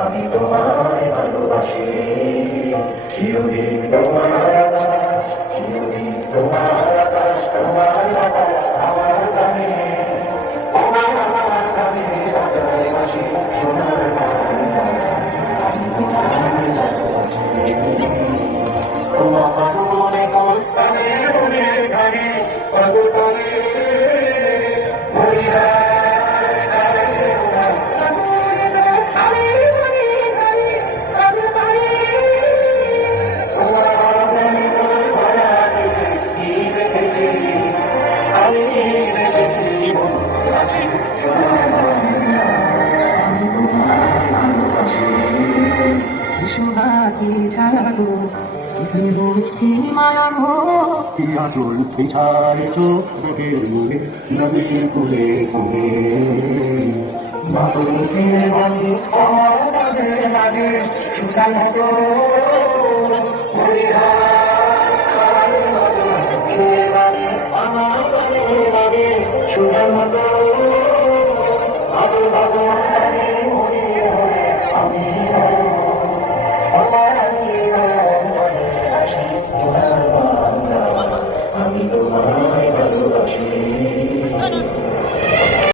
আমি তোমায় ভালোবাসি, চিরদিন তোমার আকাশ, চিরদিন তোমার আকাশ, তোমার বাতাস আমার গানে, তোমার আমার গানে বাজায় বাঁশি সোনার বাংলা। আমি তোমায় ভালোবাসি, তোমার মনে কোথায় মনে গানে পাগলে নদীর কুলে কুলে মাতৃ বাণী আমার মাঝে মাঝে সুসংহত আমার গানে লাগে সুসংহত আমি